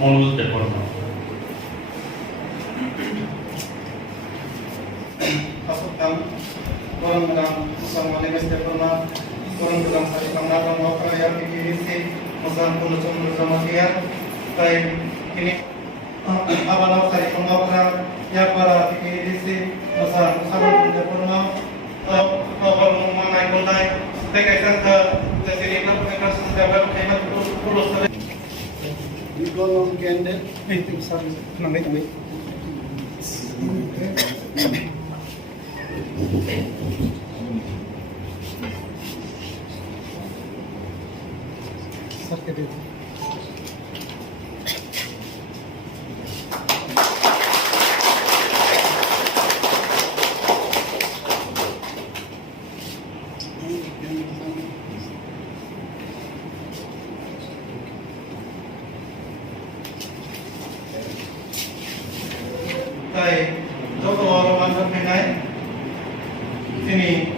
Manoj Debbarma. Haphang, orang bilang sama Animesh Debbarma, orang bilang saya pernah mau kerja di ADC, masam Khulukjak bersama dia. Tapi ini abang saya pernah kerja para di ADC, masam sama Debbarma, kalau mau naik kondai, mereka itu ke sini nak mereka sudah berkhidmat terus. You go on candidate. Itu sama, namanya tu. Sir, ke dito. Tay, joto orang mandor penai. Sini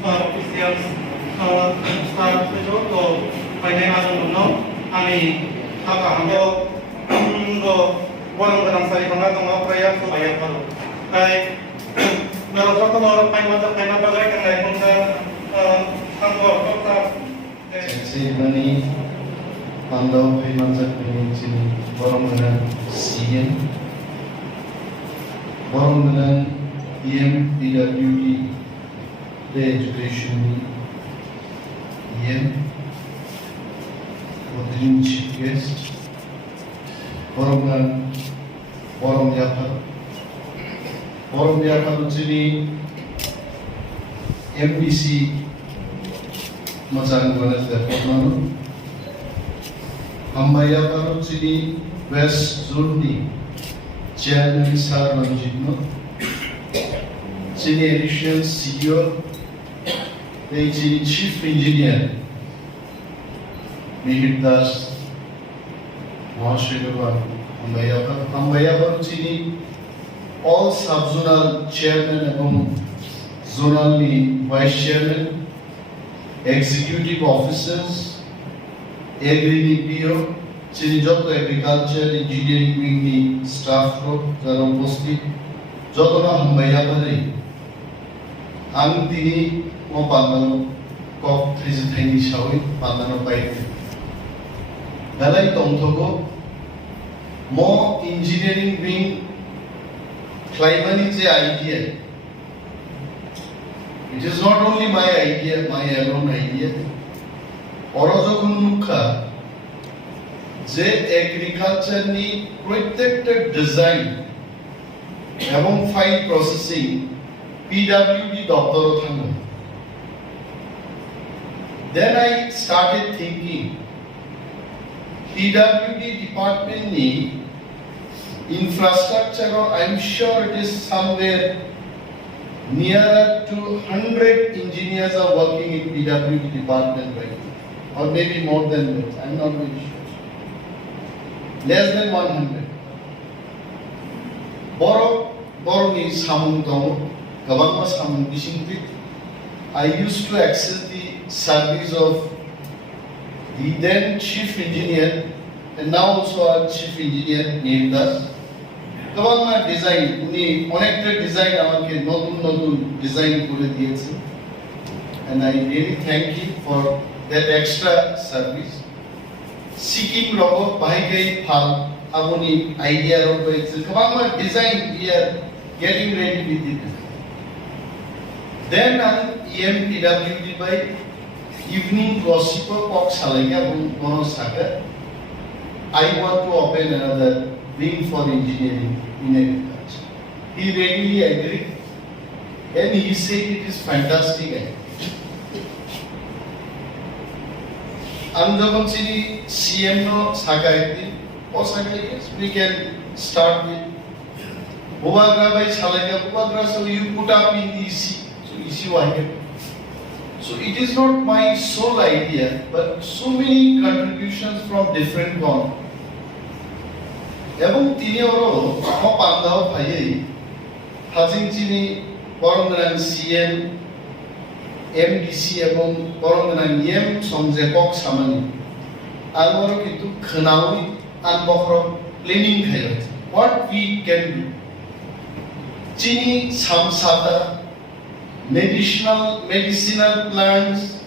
official staff joto penai ada nono. Ani Haphang go orang dalam sari pengat orang proyek tu bayar baru. Tay, kalau joto orang penai mandor penai bagai kenai punca kantor kota. Ceremony Pandau Himanjak Peninsula orang dengan CM orang dengan PWD the education ordering chief guest orang Haphang sini MDC Macam mana Debbarma Hambaya Haphang sini West Zone Chairman Sir Ranjitno sini additional CEO the Chief Engineer Mihir Das Mahashaya Hambaya Haphang sini all sub-zonal chairman and zonal vice chairman executive officers agri PO sini joto agriculture engineering wing ni staff ro jara uposthiত jotona Hambaya Haphang ang tini mo pandano kok thaini sawi pandano paite dalai tongthogo mo engineering wing claimani je idea it is not only my idea my own idea oro jokhon mukha যে agriculture নি প্রত্যেকটা design এবং file processing PWD দপ্তর থাকবে then I started thinking PWD department ni infrastructure I'm sure it is somewhere nearer to 100 engineers are working in PWD department right now or maybe more than that I'm not very sure less than 100 Boroni Samung Dong, Gabangma Samung Bishingpit. I used to access the service of the then chief engineer and now also our chief engineer named us. Gabangma design, uni connected design আমাকে নতুন design করে দিয়েছে and I really thank him for that extra service. Sikkim robo bahigai phal amoni idea robo it's kabangma design we are getting ready with it then EMPWD by evening gossip kok salaiga bono saka I want to open another wing for engineering in agriculture he readily agreed and he said it is fantastic I'm যখন চিনি CM no সাকাইতি O সাকাই yes we can start with Bobagra by Chalaga Bobagra so you put up in the EC so EC so it is not my sole idea but so many contributions from different corners এবং তিনি ওরো আমার পান্দাও ভাইয়ে হাজিং চিনি বরংরাং CM MDC এবং বরংরাং EM সমজে cock সামানি আগর কিন্তু খনাউই and bokro planning khayat. What we can do? Chini samsata, medicinal plants,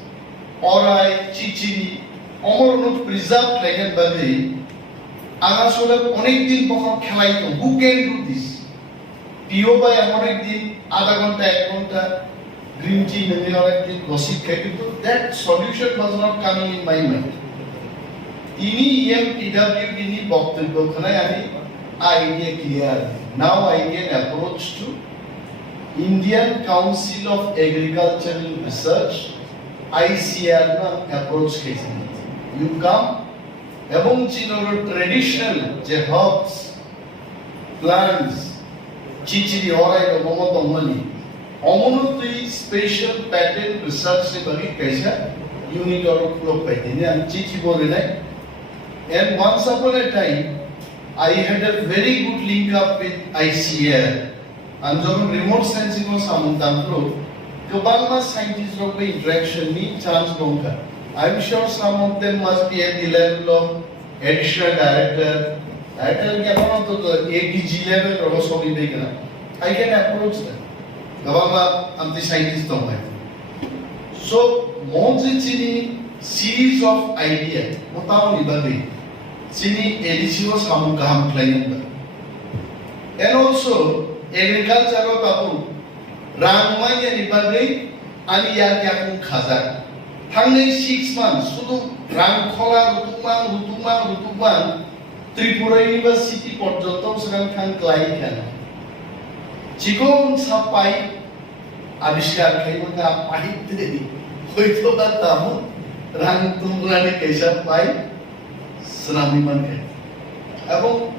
orai, chichiri, omorno preserve lagan bagi. Aga sole onek din bokro khelai to. Who can do this? PO by onek din, आधा घंटा एक घंटा green tea maybe or a gossip capital, that solution was not coming in my mind. Ini TWD ni boktul khana idea clear. Now I can approach to Indian Council of Agricultural Research, ICR na approach kaise. You come among chino traditional je herbs, plants, chichiri orai lo momo money. Omonotui special patent research se bagi kaisa unit or flow patent and chichi bole nai. And once upon a time I had a very good link up with ICR and jab remote sensing ko samuntan pro Debbarma scientists ro pe interaction ni chance donka. I am sure some of them must be at the level of additional director ki apan to ADC level ro sobi begana. I can approach them. Debbarma am the scientist of my. So, Monzi Chini series of idea. Motao ni bagi. Chini ADC was ham kaham client. And also agriculture of tapu rangmai ni bagi ani yak yakun khaza. Hangne 6 months. Sudu rang khola rutuman Tripura University porjoto sekarang kan klai kan. Jika sampai abiskar kayu tak pahit tadi, itu kan tamu rang tungguan kaisa pai senami manke. Abang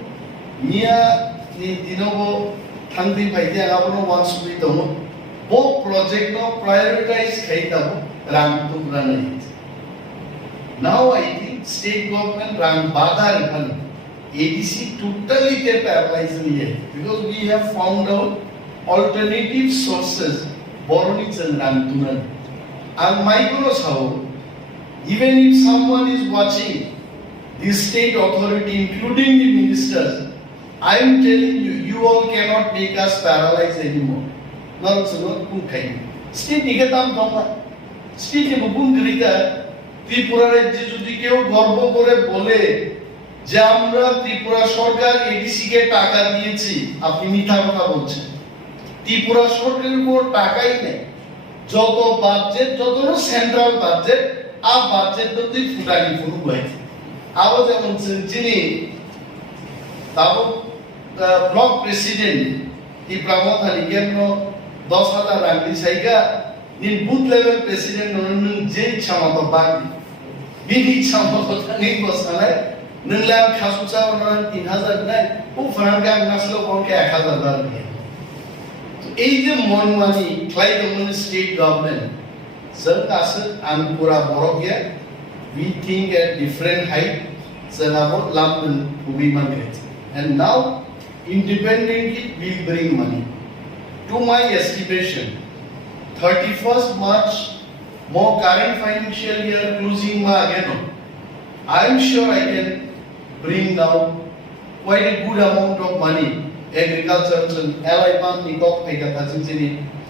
Nia ni dinobo thangti pai dia abang once we tamu, bo project no prioritize kai tamu rang tungguan ini. Now I think state government rang badar kan. ADC totally get paralyzed here because we have found out alternative sources Boronix and Rantunan. And my goodness, how even if someone is watching this state authority, including the ministers, I am telling you, you all cannot make us paralyzed anymore. Not so not Punkai. State Nigatam Doma, state Mubun Grita, Tripura Judi Keo Gorbo Kore Bole. যে আমরা ত্রিপুরা সরকার ADC কে টাকা দিয়েছি আপনি মিথ্যা কথা বলছেন ত্রিপুরা সরকারের উপর টাকাই নেই যত বাজেট যত সেন্ট্রাল বাজেট আ বাজেট তো ফুটানি ফুরু হয়েছে আরো যেমন যিনি তাও ব্লক প্রেসিডেন্ট ত্রিপুরা কেন 10,000 রাখলি সাইগা নিন বুথ লেভেল প্রেসিডেন্ট নন যে ইচ্ছা মতো বাগি বিনি ইচ্ছা মতো নিন বসানায় Nenglang khasuca orang 3,000 nai, faranggang naslo kon ke 1,000 bar dia. So, ini mon money, klai government state government, serta pura borok ya, we think at different height, selabo lamben ubi mangret. And now, independently we bring money. To my estimation, 31st March, more current financial year closing ma again. I am sure I can bring down quite a good amount of money. Agriculture and allied pump, Nikok,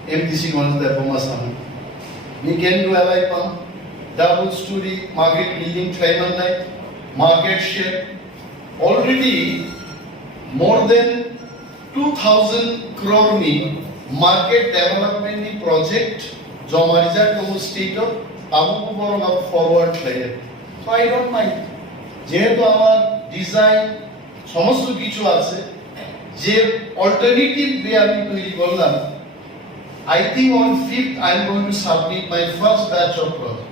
MTC ones there for Masam. We can do allied pump, double story, market building, climate life, market share. Already more than 2,000 crore market development project, Jomarija to state of KOKBOROK forward player. So I don't mind. যেহেতু আমার design সমস্ত কিছু আছে যে alternative way আমি তৈরি করলাম I think on 5th I am going to submit my first batch of project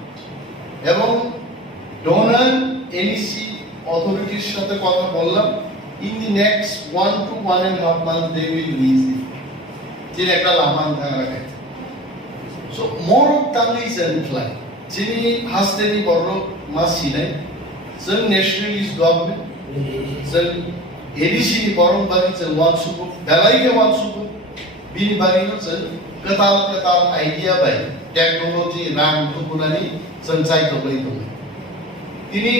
এবং donor NEC authorities সাথে কথা বললাম in the next 1 to 1.5 months they will release it যে একটা লাভান থাকা so more of that is inclined যিনি হাসতেনি বড় মাসি নাই Some nationalist government, some ADC ni borong bagi some one suku, dalai ke one suku, bini bagi no some ketal idea by technology ram tu punani some side to beli tu. Ini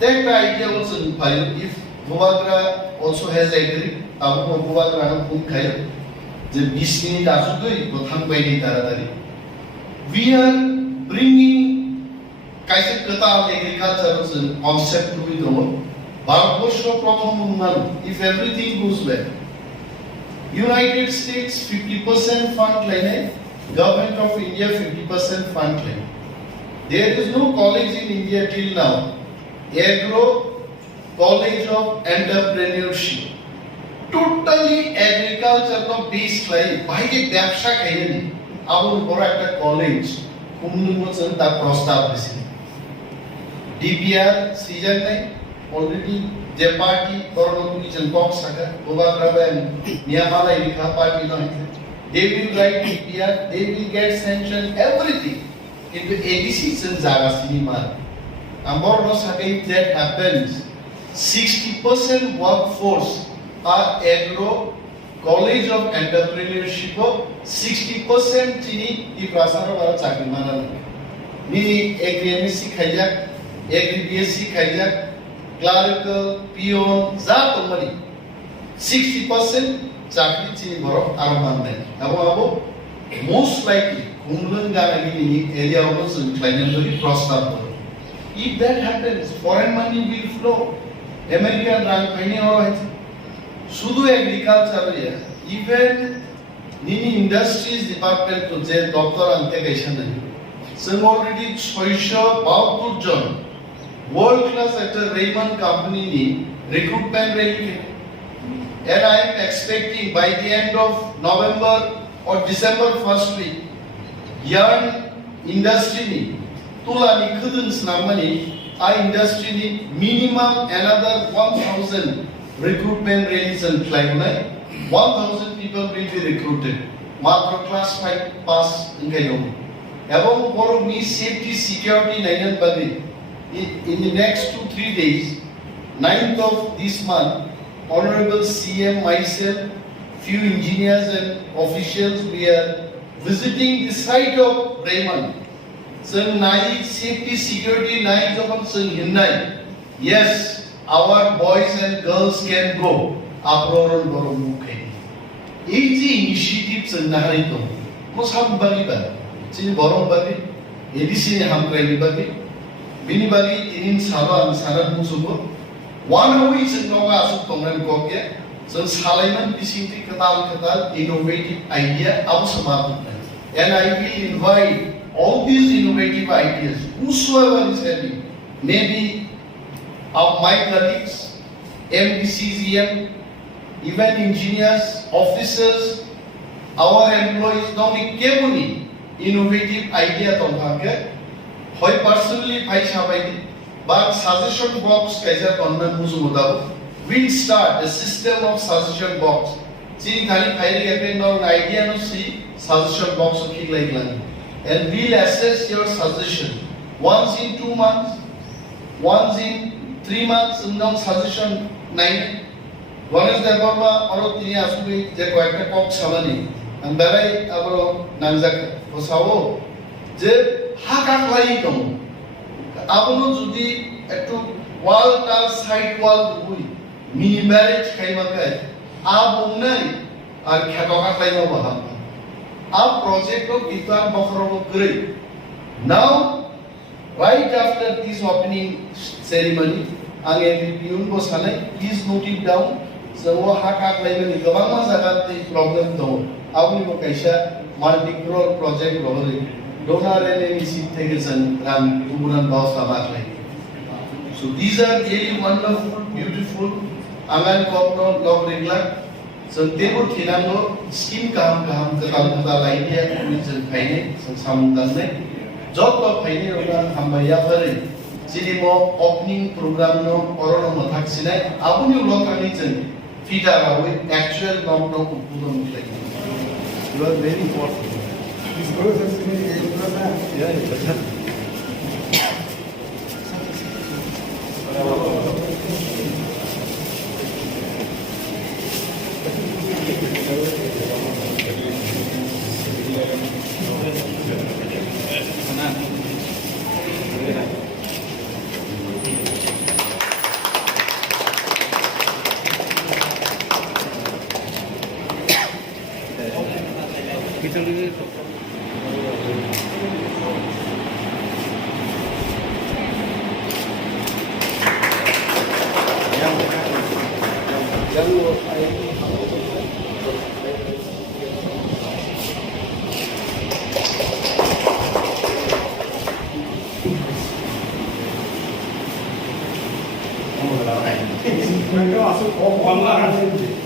That idea also inspired. If Govagra also has agri, Abu Govagra no pun khayo. The business asugoi bothang baini taradari. We are bringing kaise Kwtal agriculture concept to the world. Bharatbharsho prothom unnan. If everything goes well, United States 50% fund line, Government of India 50% fund line. There is no college in India till now. Agro College of Entrepreneurship. Totally agriculture no based line. Why get ব্যবসা খাইয়ে নি? Our বড় একটা college কুমনুমোচন তার প্রস্তাব দিয়েছে। DPR season নাই already যে পার্টি করোনা কিছু বক্স আছে ওভারগ্রাবেন নিয়ামালা লিখা পার্টি নয় they will write DPR they will get sanction everything into ADC in জায়গা সিনেমা আমার no if that happens 60% workforce are agro college of entrepreneurship 60% চিনি এই প্রাসার বারা চাকরি মানা নি এগ্রি এমএসসি খাইয়া এগ্রি বিএসসি খাইয়া clerical, peon, that money. 60% চাকরি চিনি বড় আর মান নাই এবং most likely কুমলুঙ্গানি area also inclined প্রস্তাব করে if that happens foreign money will flow American rank পাইনি হয়েছে শুধু agriculture area even নিনি industries department তো যে দপ্তর আনতে গেছে না সে already 672 John world class at a Raymond company ni recruitment rate and I am expecting by the end of November or December first week yarn industry ni tula ni khudun snamani I industry ni minimum another 1000 recruitment release and flight 1000 people will be recruited matro class 5 pass ingayo ebong boro mi safety security nainan bagi in the next 2-3 days, 9th of this month, Honorable CM, myself, few engineers and officials, we are visiting the site of Raymond. So, safety, security, yes, our boys and girls can go. Abroad Boromukhe. Easy initiatives in Naharito. Mosam Bariba. Chin Borombari, ADC Hamkrani Bagi. Binibagi inin salah sarat musuh. One way is no asuk tongren kokya. So salaiman bisingti Kwtal innovative idea abu samat. And I will invite all these innovative ideas, whosoever is having, maybe of my colleagues, Dy.CEM, even engineers, officers, our employees, now we kebuni innovative idea tongkangke. Hoy personally bhai sabaidi but suggestion box kaisa konnan muzu mudabo will start a system of suggestion box chini khali phai ge no idea no see suggestion box ki laglan and we'll assess your suggestion once in 2 months once in 3 months no suggestion 9 Ganesh Debbarma aro tini asube je koyekta box samani ambarai abro nanjak hosao je হাকা খাই দম আপনো যদি একটু ওয়াল টাল side ওয়াল দুই mini barrage খাইমাকাই আবুনাই আর খেটকা Khaimah বাহাম আব project of বিদ্যান বখরব করে নাও right after this opening ceremony ang piun ko sanay please note it down so haka খাইমানি গবাং মা জাগাতে প্রবলেম দম আপনি mo kaisa multi crore project robore donor and seat taken and Umuran Baus Abaklay. So these are really wonderful, beautiful, Aman Kopno, Log Regular. So they would Kinano, Skin Kam, Katal idea, which is Pine, some Dane, Job of Pine, Hambaya Pare, Cinema, opening program, no, Orono Mataxina, Abunu Lokanitsan, Fita with actual Nomno Upudon. You are very important. Yeah,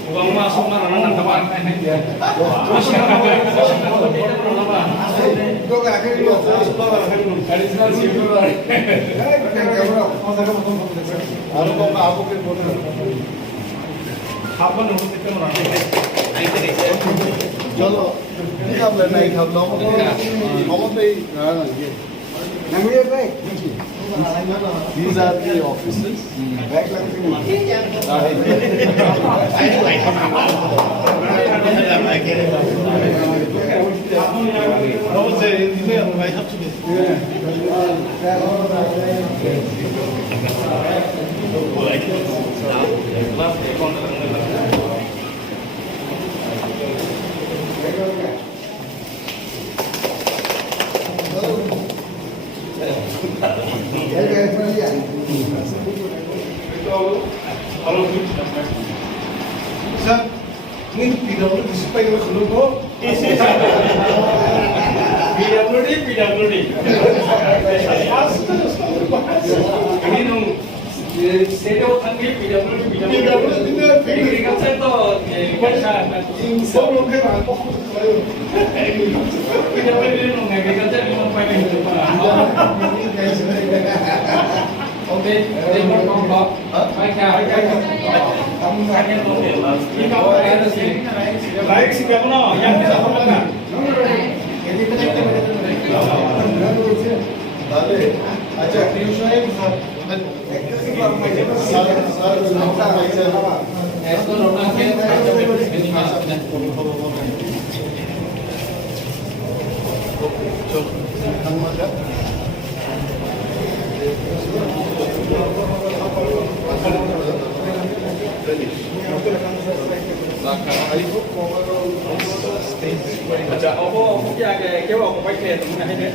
Uang masuk mana nang teman. चलो ठीक है नहीं खब लो हम पे these are the offices Sir, ini PWD supaya kita keluar. PWD. Ini nung sedo tanggi PWD. Agricultur to kerja. Insya Allah kita akan PWD nung agricultur nung pai hidup. Oke, jadi mau baik ya. Kamu hanya mau ini kau ada sih. Baik sih kamu no, yang kita lakukan. अच्छा tuition है Esto lo hace अच्छा, अब क्या क्या वो कोई plate नहीं है